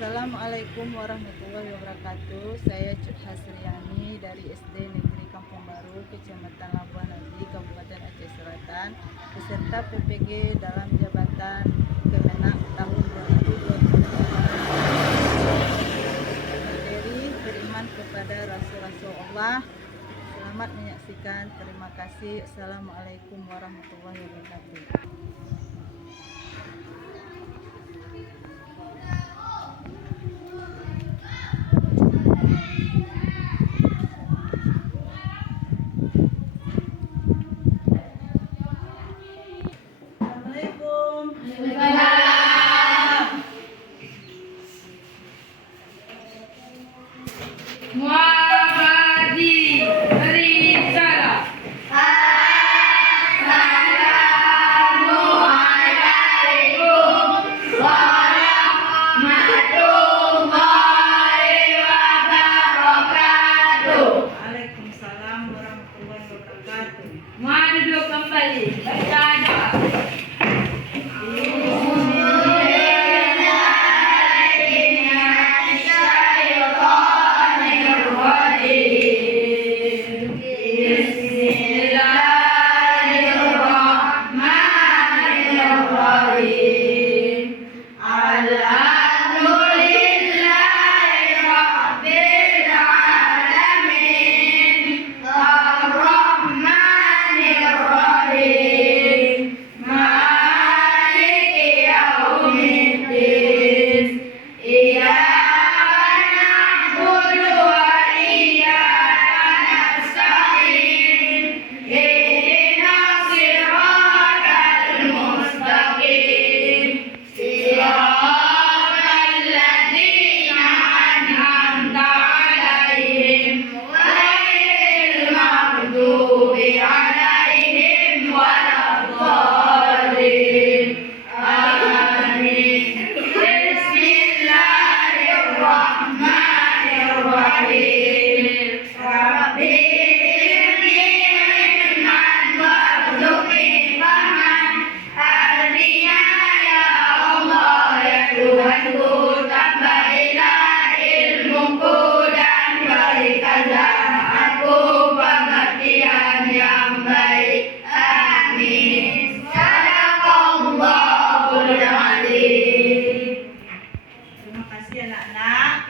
Assalamualaikum warahmatullahi wabarakatuh. Saya Cut Hasriani dari SD Negeri Kampung Baru, Kecamatan Labuan Nadi, Kabupaten Aceh Selatan, peserta PPG dalam jabatan Kemenak tahun 2020. Materi beriman kepada Rasul-Rasul Allah. Selamat menyaksikan. Terima kasih. Assalamualaikum warahmatullahi wabarakatuh. Mari duduk kembali. Baca aja.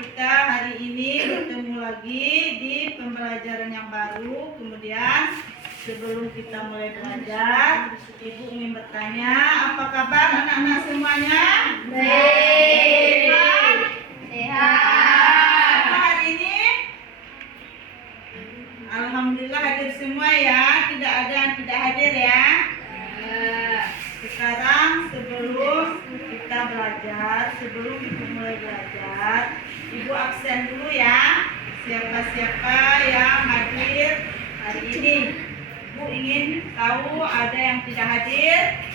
Kita hari ini bertemu lagi di pembelajaran yang baru. Kemudian sebelum kita mulai belajar, Ibu ingin bertanya, apa kabar anak-anak semuanya? Sehat. Apa hari ini? Alhamdulillah hadir semua ya. Tidak ada yang tidak hadir ya. Sekarang sebelum kita belajar, sebelum Ibu mulai belajar, Ibu absen dulu ya. Siapa-siapa yang hadir hari ini. Ibu ingin tahu ada yang tidak hadir.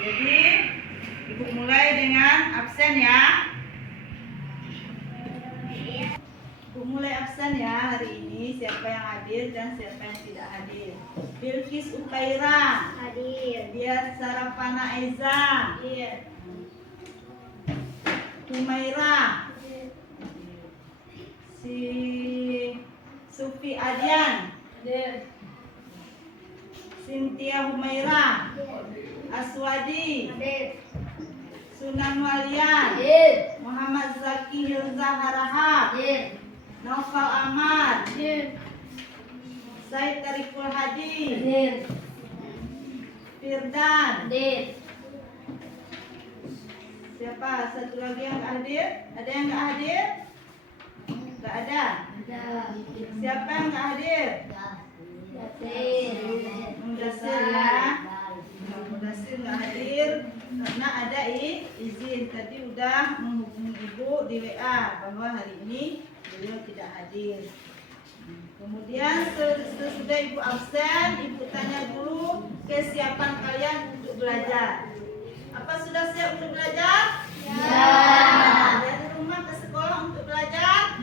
Jadi Ibu mulai dengan absen ya. Ibu mulai absen ya hari ini. Siapa yang hadir dan siapa yang tidak hadir. Bilkis Ukaira Hadir. Dia Sarafana Eza, Hadir. Humaira, si Sufi Adian, Hadir. Cynthia Humaira, Aswadi, Hadir. Sunan Walian, Hadir. Muhammad Zaki Hilza Harahap, Hadir. Naufal Ahmad, Hadir. Said Tarikul Hadi, Hadir. Firdan. Hadir. Siapa satu lagi yang nggak hadir? Ada yang nggak hadir? Nggak ada. Siapa yang nggak hadir? Mudasir ya. Mudasir nggak hadir karena ada izin. Tadi udah menghubungi Ibu di WA bahwa hari ini beliau tidak hadir. Kemudian sesudah Ibu absen, Ibu tanya dulu kesiapan kalian untuk belajar. Apa sudah siap untuk belajar? Ya. Dari rumah ke sekolah untuk belajar?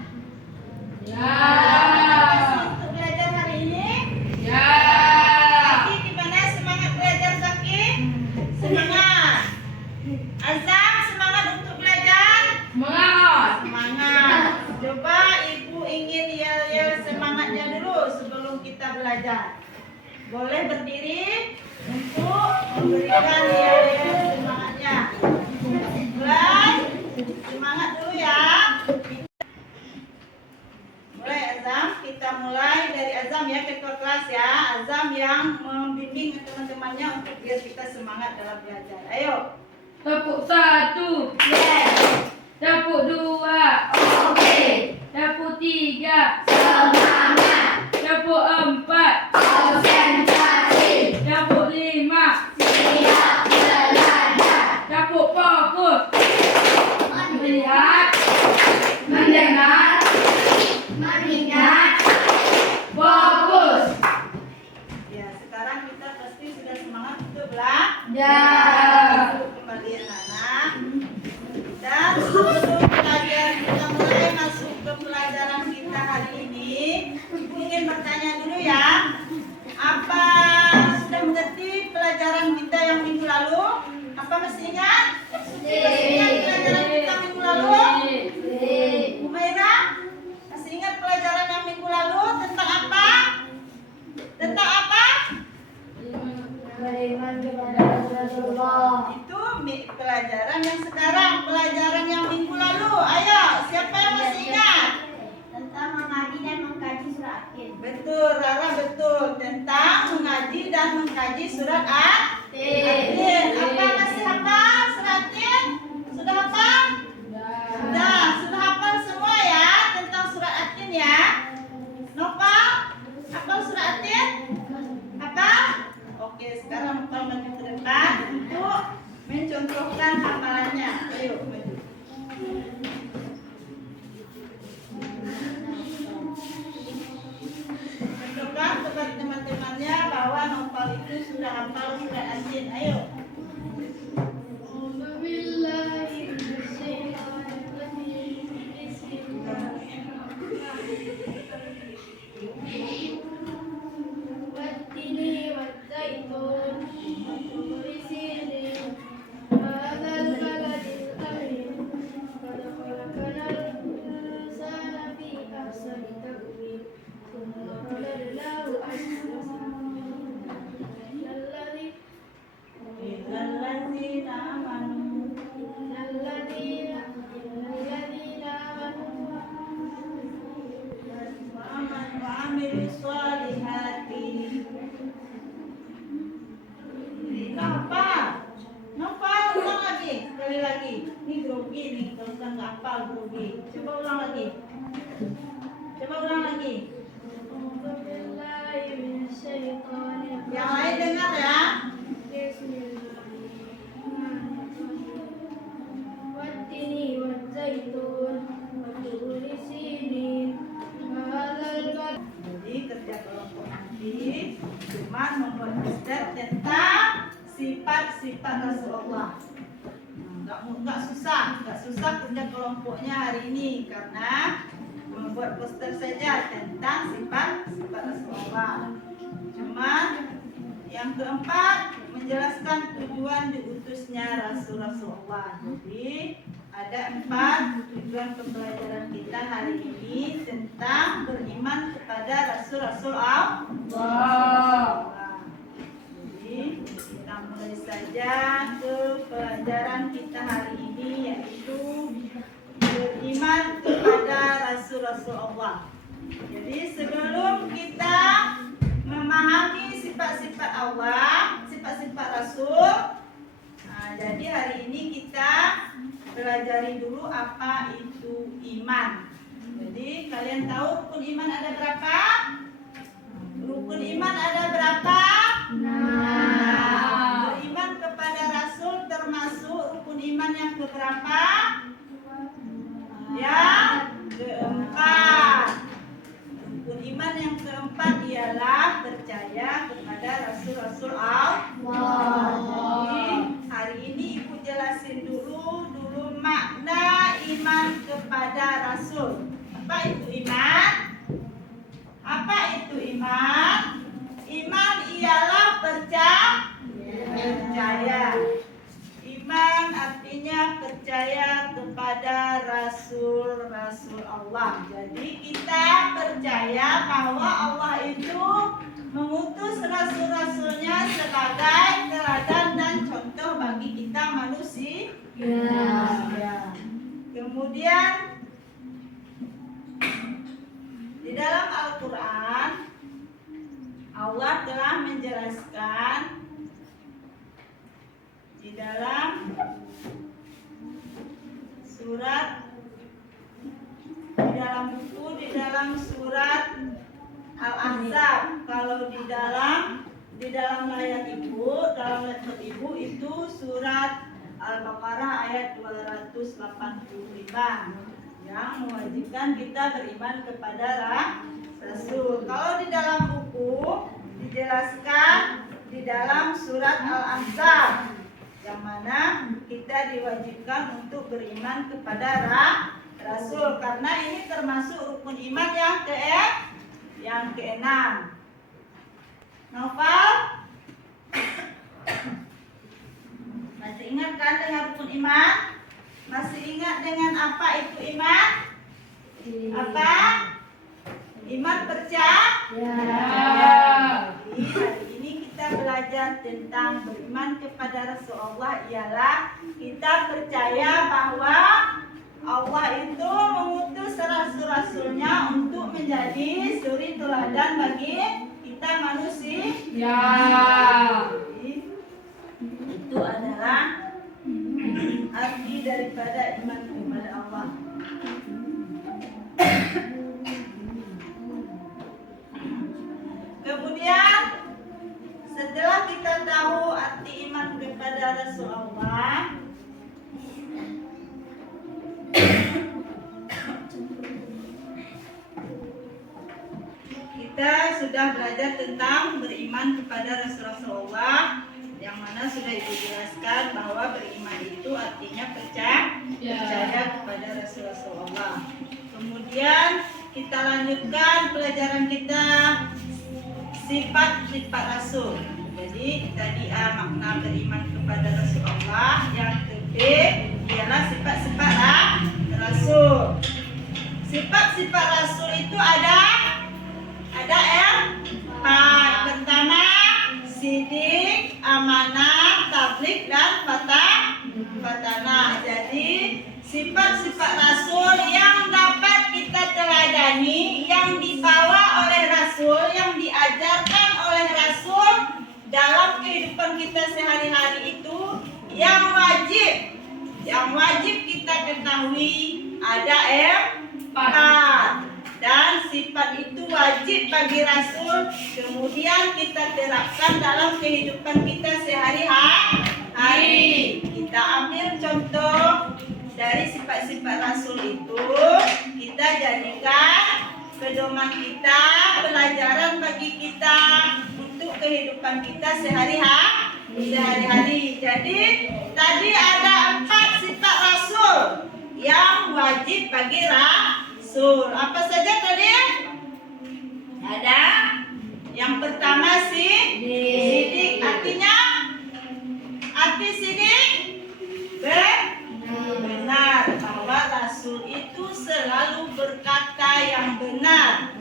Ya. Masih untuk belajar hari ini? Ya. Zaki gimana semangat belajar Zaki? Semangat. Azam semangat untuk belajar? Semangat. belajar. Boleh berdiri untuk memberikan nilai semangatnya. Mulai, semangat dulu ya. Mulai Azam, kita mulai dari Azam ya, ketua kelas ya. Azam yang membimbing teman-temannya untuk biar kita semangat dalam belajar. Ayo. Tepuk 1. Yes. Tepuk 2. Okay. Tepuk 3. Semangat. Tepuk 4. Konsentrasi. Tepuk 5. Siap belajar. Tepuk fokus. Melihat. Mendengar. Mengingat. Fokus. Ya, sekarang kita pasti sudah semangat untuk belajar. Ya. Kembali anak-anak. Dan sebelum kita mulai masuk ke pelajaran kita hari ini, Ibu ingin bertanya dulu ya. Apa sudah mengerti pelajaran kita yang minggu lalu? Apa masih ingat? Masih ingat pelajaran kita minggu lalu? Bu Maira, masih ingat pelajaran yang minggu lalu tentang apa? Tentang apa? Beriman kepada Rasulullah. Itu pelajaran yang sekarang, pelajaran yang minggu lalu. Ayo, siapa yang masih ingat? Tentang mengaji dan mengkaji surat Yasin. Betul, Rara betul. Tentang mengaji dan mengkaji surat Yasin. Yasin. Apa masih hafal surat Yasin? Sudah hafal? Sudah hafal semua ya tentang surat Yasin ya. Nopal, hafal surat Yasin? Hafal? Oke, sekarang Nopal maju ke depan untuk mencontohkan hafalannya. Ayo, maju. Contohkan kepada teman-temannya bahwa Nopal itu sudah hafal surat Yasin. Ayo. Illalladzina amanu wa amilus solihati. Nopal, Nopal ulang lagi, sekali lagi. Ini grogi nih, kalau kita nggak hafal grogi. Coba ulang lagi. Coba ulang lagi. Yang lain dengar ya. Jadi kerja kelompok nanti cuma membuat poster tentang sifat-sifat Rasulullah. Nggak susah kerja kelompoknya hari ini karena membuat poster saja tentang sifat-sifat Rasulullah. Cuma yang keempat menjelaskan tujuan diutusnya Rasulullah. Jadi ada 4 tujuan pembelajaran kita hari ini tentang beriman kepada Rasul Allah. Jadi kita mulai saja ke pelajaran kita hari ini, yaitu beriman kepada Rasul Allah. Jadi sebelum kita memahami sifat-sifat Allah, sifat-sifat Rasul, jadi hari ini kita pelajari dulu apa itu iman. Jadi kalian tahu rukun iman ada berapa? Rukun iman ada berapa? Beriman kepada Rasul termasuk rukun iman yang keberapa? Yang keempat. Rukun iman yang keempat ialah percaya kepada Rasul-Rasul Allah. Jadi hari ini Ibu jelasin dulu makna iman kepada Rasul. Apa itu iman? Apa itu iman? Iman ialah percaya. Iman artinya percaya kepada Rasul-Rasul Allah. Jadi kita percaya bahwa Allah itu mengutus rasul-rasulnya sebagai teladan dan contoh bagi kita manusia. Ya. Kemudian di dalam Al-Quran Allah telah menjelaskan di dalam surat Al-Ahzab. Kalau di dalam layar ibu itu surat Al-Baqarah ayat 285 yang mewajibkan kita beriman kepada Rasul. Kalau di dalam buku dijelaskan di dalam surat Al-Ahzab yang mana kita diwajibkan untuk beriman kepada Rasul karena ini termasuk rukun iman yang keenam. Novel masih ingat kan dengan rukun iman? Masih ingat dengan apa itu iman? Apa? Iman percaya? Jadi hari ini kita belajar tentang beriman kepada Rasulullah ialah kita percaya bahwa Allah itu mengutus rasul-rasulnya untuk menjadi suri teladan bagi kita manusia. Jadi, itu adalah arti daripada iman kepada Allah. Kemudian setelah kita tahu arti iman kepada Rasulullah, kita sudah belajar tentang beriman kepada Rasulullah yang mana sudah Ibu jelaskan bahwa beriman itu artinya percaya kepada Rasulullah. Kemudian kita lanjutkan pelajaran kita sifat-sifat Rasul. Jadi tadi makna beriman kepada Rasulullah, yang kedua ialah sifat-sifat Rasul. Sifat-sifat Rasul itu ada empat. Pertama, sidik, amanah, tabligh dan fatanah. Jadi sifat-sifat Rasul yang dapat kita teladani, yang dibawa oleh Rasul, yang diajarkan oleh Rasul dalam kehidupan kita sehari-hari itu yang wajib kita ketahui ada empat. Dan sifat itu wajib bagi Rasul, kemudian kita terapkan dalam kehidupan kita sehari-hari. Kita ambil contoh dari sifat-sifat Rasul itu, kita jadikan pedoman kita, pelajaran bagi kita untuk kehidupan kita sehari-hari. Jadi tadi ada 4 sifat Rasul yang wajib bagi Rasul. Apa saja tadi? Ada yang pertama sidik. Arti sidik benar, bahwa Rasul itu selalu berkata yang benar.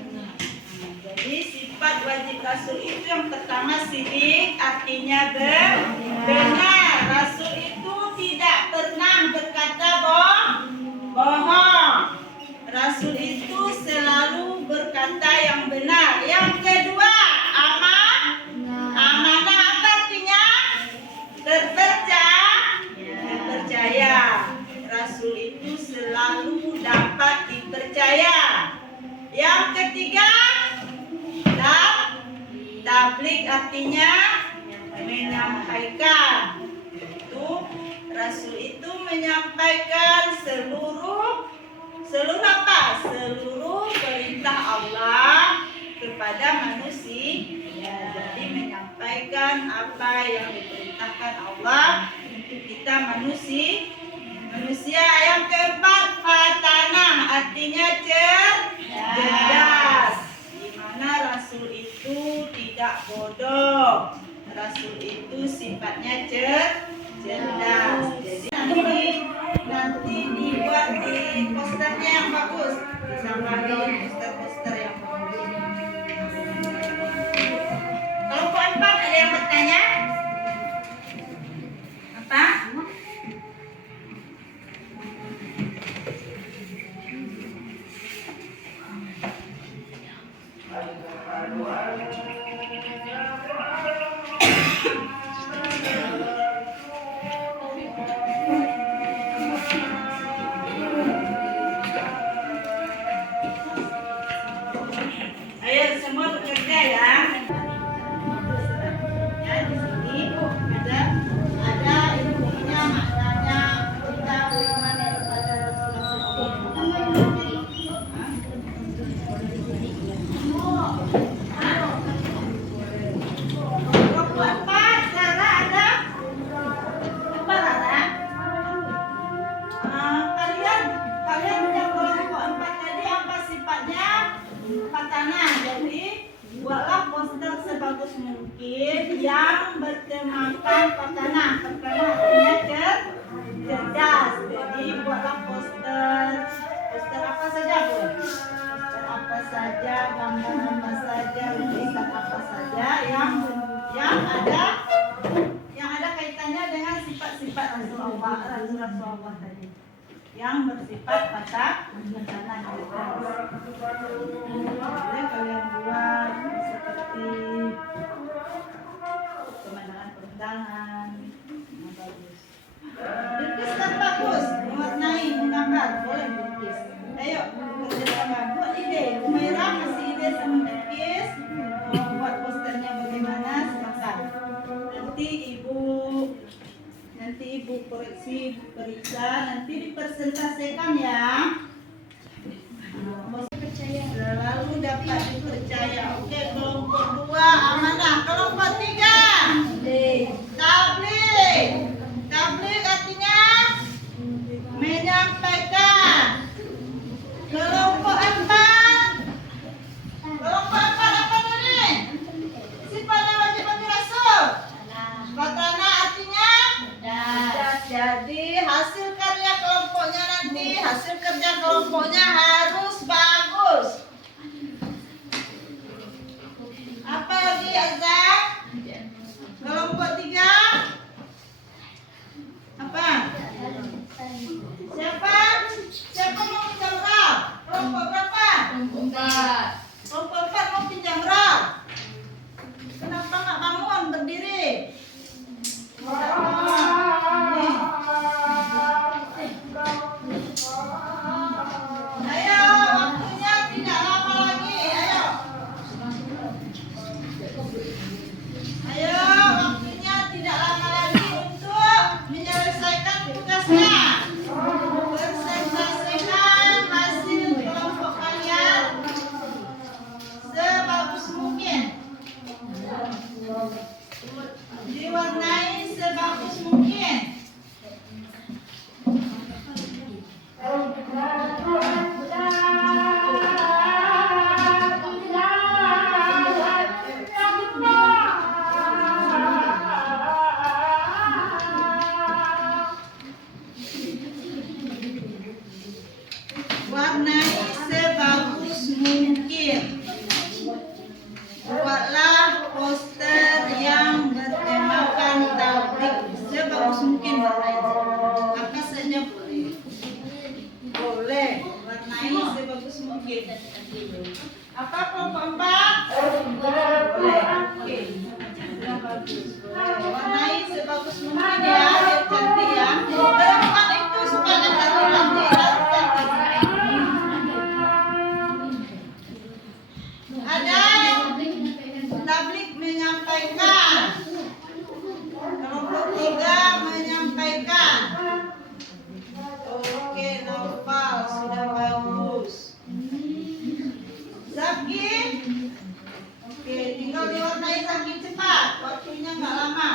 Jadi sifat wajib Rasul itu yang pertama sidik, artinya benar. Rasul itu tidak pernah berkata bohong. Rasul itu selalu berkata yang benar. Yang kedua, amanah apa artinya? Terpercaya. Rasul itu selalu dapat dipercaya. Yang ketiga, tabligh artinya menyampaikan. Itu Rasul itu menyampaikan seluruh perintah Allah kepada manusia. Jadi menyampaikan apa yang diperintahkan Allah untuk kita manusia. Yang keempat, fatanah artinya cerdas. Di mana Rasul itu tidak bodoh. Rasul itu sifatnya cerdas. Jadi nanti dibuat di posternya yang bagus, disambahin poster-poster yang bagus. buatlah poster sebagus mungkin yang bertemakan Patana. Pertama artinya cerdas. Jadi buatlah poster apa saja Bu? Poster apa saja, gambar apa saja, lukisan apa saja yang ada kaitannya dengan sifat-sifat Rasulullah tadi. Yang bersifat Patana cerdas. Boleh kalian buat seperti pemandangan bagus. Lukis kan bagus, mewarnai, menggambar, boleh lukis. Ayo kerjasama, buat ide. Humairah kasih ide sama lukis. Mau buat posternya bagaimana? Silakan. Nanti ibu koreksi, periksa, nanti dipresentasikan ya. Selalu dapat dipercaya. Oke, kelompok 2 amanah. Kelompok 3 tabligh. Tabligh artinya menyampaikan. Kelompok 4 apa tadi? Sifatnya wajib bagi Rasul. Patana artinya jadi hasil kerja kelompoknya harus bagus. Apa lagi Azam? Kelompok 3 apa? Siapa mau pinjam rap? Kelompok berapa? Kelompok 4 mau pinjam rap. Kenapa nggak bangun berdiri? Ayo, waktunya tidak lama lagi. Ayo, waktunya tidak lama lagi untuk menyelesaikan tugasnya. Presentasikan hasil kelompok kalian sebagus mungkin. Diwarnai sebagus mungkin. Warnai sebagus mungkin. Buatlah poster yang bertemakan tabligh sebagus mungkin warnai. Apa saja boleh. Boleh warnai sebagus mungkin. Apa kelompok 4? Boleh. Oke. Sudah bagus. Warnai sebagus mungkin ya, biar cantik ya. Berapa itu supaya nanti ada tabligh menyampaikan. Kelompok 3 menyampaikan. Oke, Nopal sudah bagus. Zaki, oke, tinggal diwarnai Zaki cepat. Waktunya nggak lama.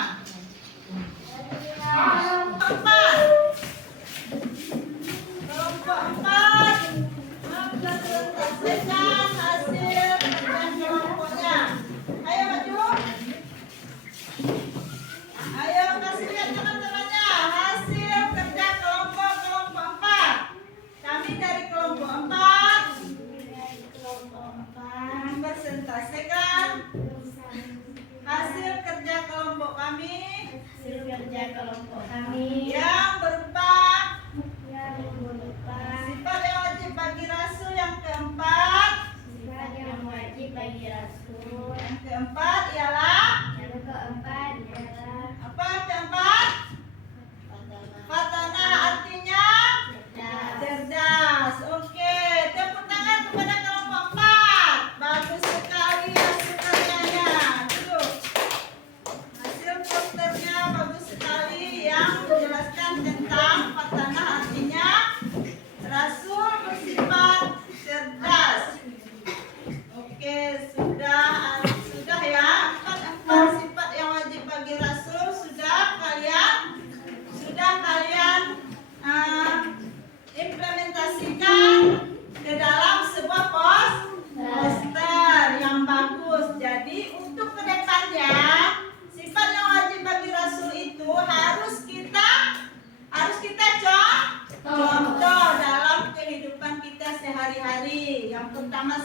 Yang pertama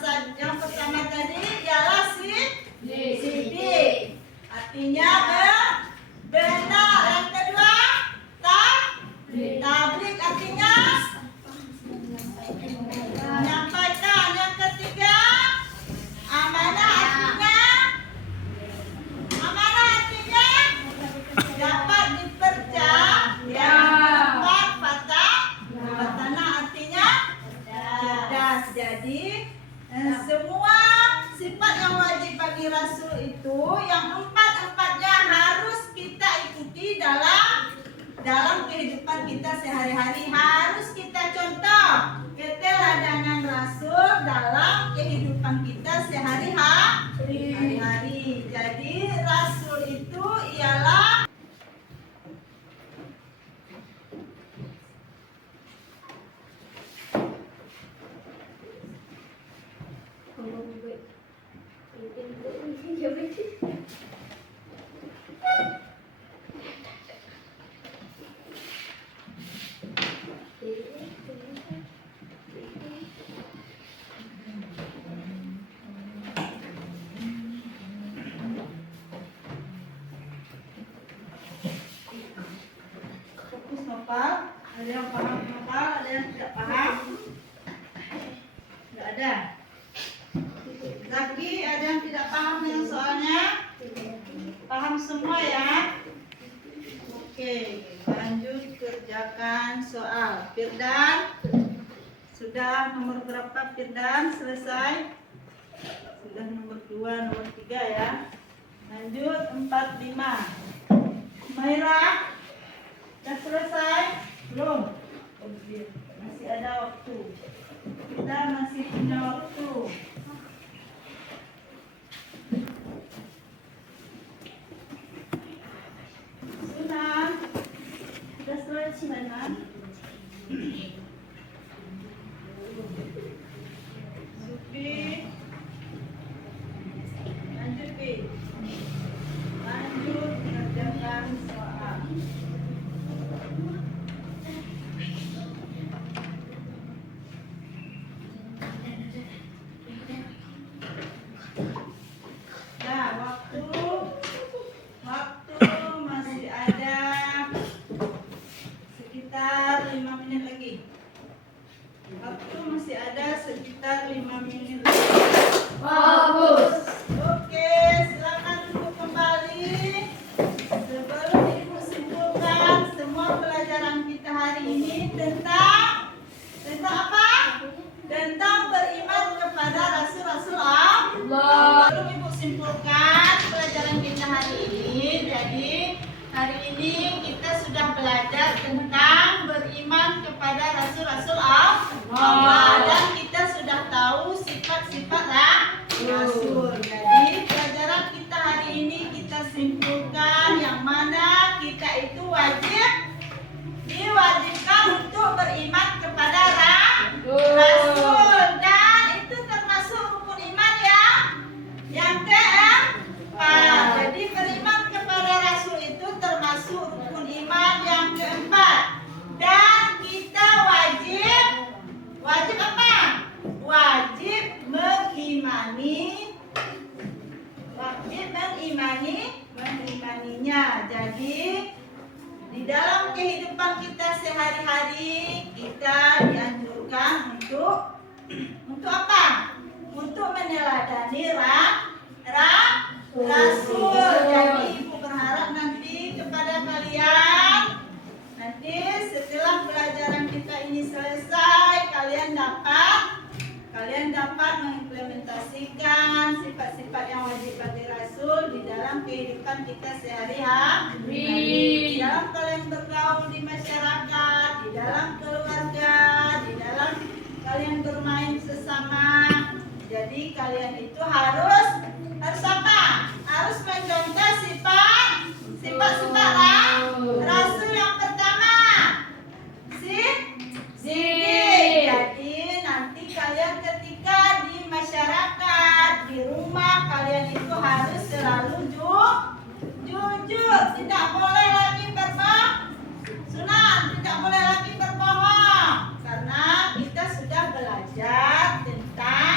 tadi ialah sidik. Artinya benar. Yang kedua tablik artinya menyampaikan. Yang ketiga amanah artinya dapat dipercaya. Yang keempat fatana artinya cerdas. Jadi semua sifat yang wajib bagi Rasul itu yang empat-empatnya harus kita ikuti dalam kehidupan kita sehari-hari. Harus kita contoh keteladanan Rasul dalam kehidupan kita sehari-hari. Jadi Rasul itu ialah fokus hafal. Ada yang paham hafal, ada yang tidak paham. Tidak ada. Lagi ada yang tidak paham dengan soalnya. Paham semua ya? Oke, lanjut kerjakan soal. Firdan, sudah nomor berapa Firdan? Selesai? Sudah nomor 2, nomor 3 ya. Lanjut 4, 5. Maira, sudah selesai? Belum? Masih ada waktu. Kita masih punya waktu. Sunan, sudah selesai Sunan? Supi, lanjut Pi. Lanjut kerjakan soal. Nah, waktu masih ada sekitar 5 menit lagi. Waktu masih ada sekitar 5 menit lagi. Bagus. Oke, silakan duduk kembali. Sebelum Ibu simpulkan semua pelajaran kita hari ini tentang apa? Tentang beriman kepada Rasul-Rasul Allah. Sebelum Ibu simpulkan pelajaran kita hari ini, jadi hari ini kita sudah belajar tentang beriman kepada Rasul-Rasul Allah dan kita sudah tahu sifat-sifat Rasul. Jadi pelajaran kita hari ini kita simpulkan yang mana kita itu diwajibkan untuk beriman kepada Rasul dan itu termasuk rukun iman yang keempat. Jadi beriman kepada Rasul itu termasuk rukun iman yang keempat dan kita wajib apa? Wajib mengimaninya. Jadi di dalam kehidupan kita sehari-hari kita dianjurkan untuk apa? Untuk meneladani Rasul. Jadi Ibu berharap nanti kepada kalian, nanti setelah pelajaran kita ini selesai, kalian dapat mengimplementasikan sifat-sifat yang wajib bagi Rasul di dalam kehidupan kita sehari-hari. Di dalam kalian bergaul di masyarakat, di dalam keluarga, di dalam kalian bermain sesama. Jadi kalian itu harus apa? Harus mencontoh sifat Rasul. Yang pertama sidik. Jadi nanti kalian ketika di masyarakat, di rumah, kalian itu harus selalu jujur. Tidak boleh lagi berbohong karena kita sudah belajar tentang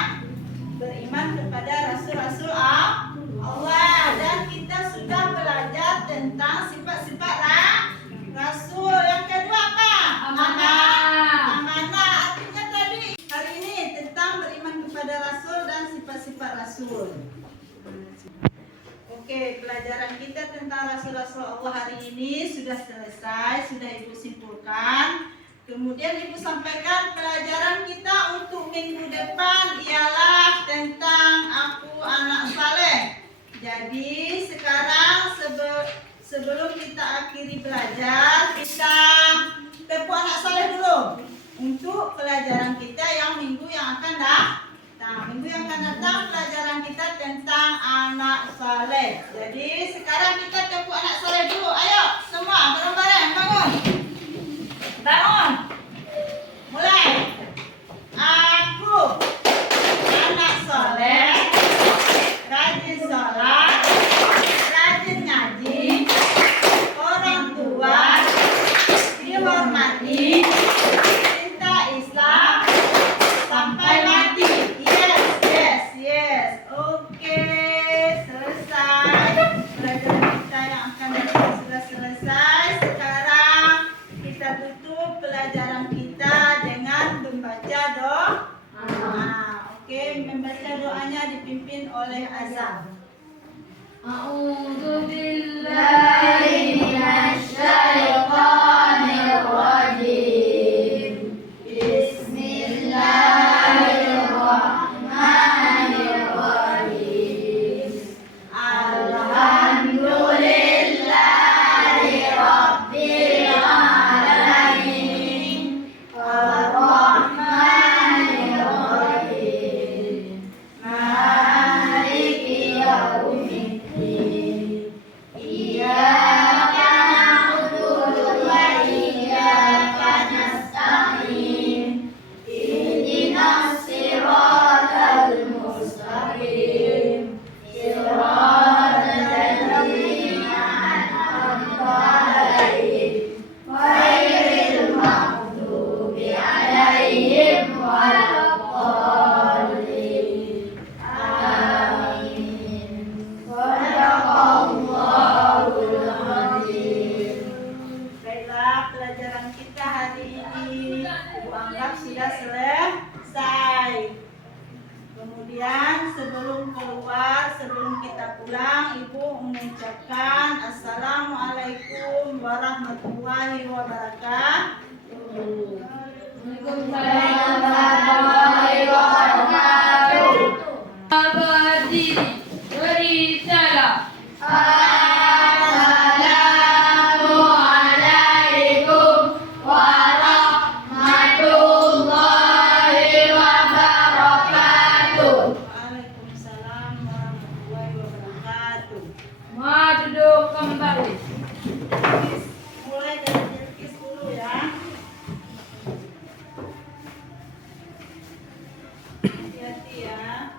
Rasul. Oke, pelajaran kita tentang Rasul-Rasul Allah hari ini sudah selesai, sudah Ibu simpulkan. Kemudian Ibu sampaikan pelajaran kita untuk minggu depan ialah tentang aku anak saleh. Jadi sekarang sebelum kita akhiri belajar, kita tepuk anak saleh dulu untuk pelajaran kita yang minggu yang akan datang. Minggu yang akan datang pelajaran kita tentang anak saleh. Jadi sekarang kita tepuk anak saleh dulu. Ayo semua bareng-bareng bangun. Bangun. Mulai. Aku anak saleh, rajin sholat, rajin ngaji, orang tua dihormati, cinta Islam sampai mati. Yes. Oke, selesai. Pelajaran kita yang akan datang sudah selesai. Sekarang kita tutup pelajaran kita dengan membaca doa. Oke, membaca doanya dipimpin oleh azan. A'udzu billahi minasy syaithanir rajim. Bismillahirrahmanirrahim. Alhamdulillahi rabbil alamin. Ar-Rahmanir Rahim. Maliki yaumiddin. Iyyaka na'budu wa iyyaka nasta'in. Ihdinas siratal mustaqim. Siratal ladzina an'amta 'alaihim ghairil maghdubi 'alaihim waladdallin. Amin. Shadaqallahul azim. Baiklah, pelajaran kita hari ini Ibu anggap sudah selesai. Kemudian sebelum keluar, sebelum kita pulang, Ibu mengucapkan Assalamualaikum warahmatullahi wabarakatuh. Waalaikumsalam warahmatullahi wabarakatuh. Berdiri, beritalah. Assalamualaikum warahmatullahi wabarakatuh. Waalaikumsalam warahmatullahi wabarakatuh. Maju duduk kembali. Mulai dari Bilqis dulu ya. Hati-hati ya.